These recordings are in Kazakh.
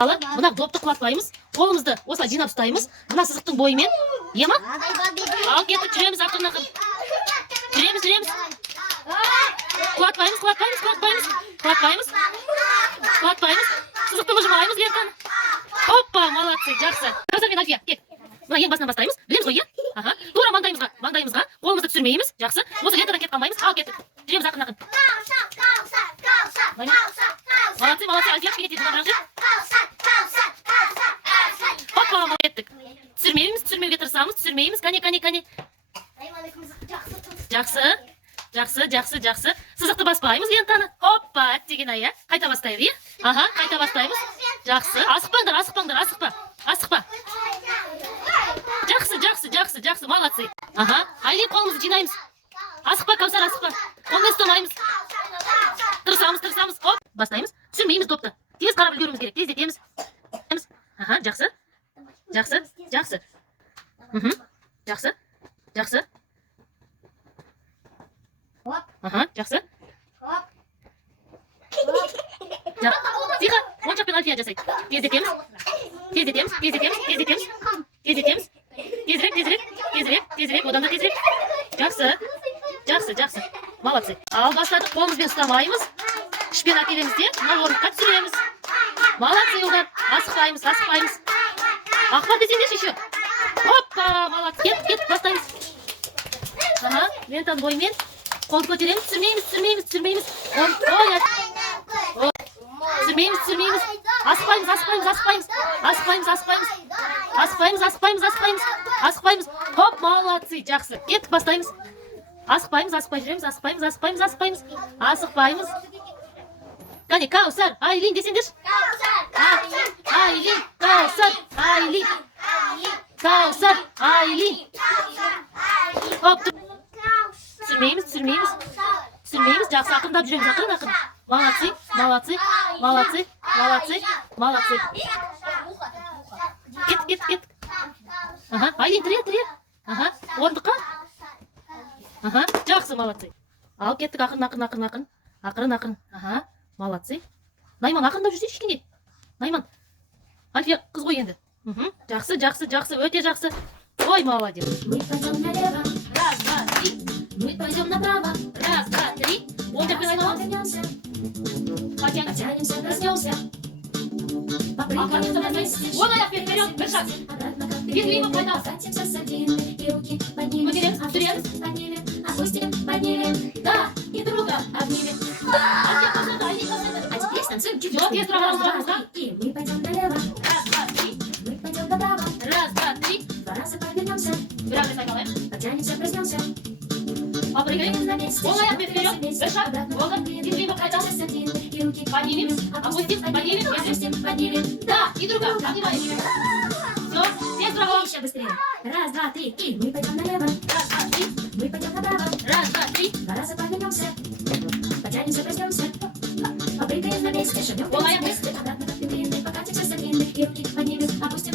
Мына допты құлатпаймыз. Қолымызды осылай жинап ұстаймыз. Мына сызықтың бойымен. Ие ма? Ал кеттік, жүреміз ақырын ақырын. Жүреміз. Құлатпаймыз. Сызықты мұжымалаймыз, Лентаны. Оппа, молодцы, жақсы. Қазір мен Альфия, кет. Мына ең басынан бастаймыз. Білеміз ғой, иә? Тура маңдайымызға. Қолымызды түсірмейміз. Жақсы. Осы лентадан кетіп қалмаймыз. Ал кеттік. Жүреміз ақырын ақырын. Молодцы, Альфия, кет. Оппа, кеттік. Түсірмеуге тырысамыз. Түсірмейміз. Кәне. Жақсы. Сызықты баспаймыз лентаны. Оппа, әттеген ай, қайта бастайық, иә? Қайта бастаймыз. Жақсы. Асықпа. Жақсы, молодцы. Айлин, қолымызды жинаймыз. Асықпа, Кәусар, асықпа. Қолмен ұстамаймыз. Тырысамыз. Оп, бастаймыз. Түсірмейміз допты. Тез қарап үлгеруіміз керек. Тездетеміз. Жақсы. Жақсы. Жақсы. Тихо, моншақпен Альфия жасайды. Тездетеміз. Тезірек, одан да тезірек. Жақсы. Молодцы. Ал бастадық, қолымызбен ұстамаймыз. Күшпен әкелеміз де, мына орындыққа түсіреміз. Молодцы, ұлдар. Асықпаймыз. Ақпар десеңдерші еще. Оппа, молодцы. Кет, бастаймыз. Лентаны бойымен. Қолды көтереміз, түсірмейміз. Түсірмейміз. Аспаймыз. Хоп, молодцы, жақсы. Кеттік, бастаймыз. Асықпаймыз. Кәне, Кәусар, Айлин десеңдерші. Айлин, Кәусар, Айлин. Хоп, түсірмейміз. Жақсы, ақырындап жүреміз, ақырын. Молодцы. Кет. Айлин, тіре. Орындыққа. Жақсы, молодцы. Ал кеттік, ақырын. Молодцы. Найман, ақырындап жүрсе ешкене. Найман, Альфия қыз ғой енді. Жақсы, өте жақсы. Ой, молодец. Мы пойдем налево. Раз, два, три. Мы пойдем направо. Раз, два, три. Моншақпен айналамыз. Потянемся, проснемся. Попрыгаем вместе. Он аяқпен вперед, бір шаг. Обратно как Беглей пойдем. Катимся с один. И руки поднимем. Опустим, поднимем. Да, и друга. Обнимем. А теперь станцуем чуть-чуть. Вот, есть справа. И мы пойдем налево. Раз, два, три. Мы пойдем направо. Раз, два, три. 2 раза повернемся. Вперед, айналайық. Потянемся, проснемся. Попрыгаем. На месте. Он аяқпен вперед, бір шаг. Обратно Беглей пойдем. с один. И руки Поднимем. Опустим, поднимем. Да, и друга. Обнимаем. Все, все справа. Еще быстрее. Раз, два, три. И мы пойдем налево. Раз, два, три. Мы пойдем направо. Раз, два, три. 2 раза повернемся. Потянемся, проснемся. Попрыгаем на месте. Шагнем вместе. Обратно как пингвины. Покатимся с один. И руки поднимем. Опустим,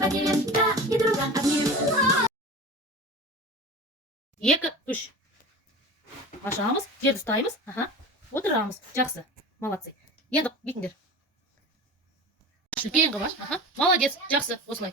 поднимем. Да, и друга обнимем. 2, 3. Ашамыз, жерді ұстаймыз. Отырамыз. Жақсы. Молодцы. Енді бүйтіңдер. Үлкен қылып аш. Молодец. Жақсы. Осылай.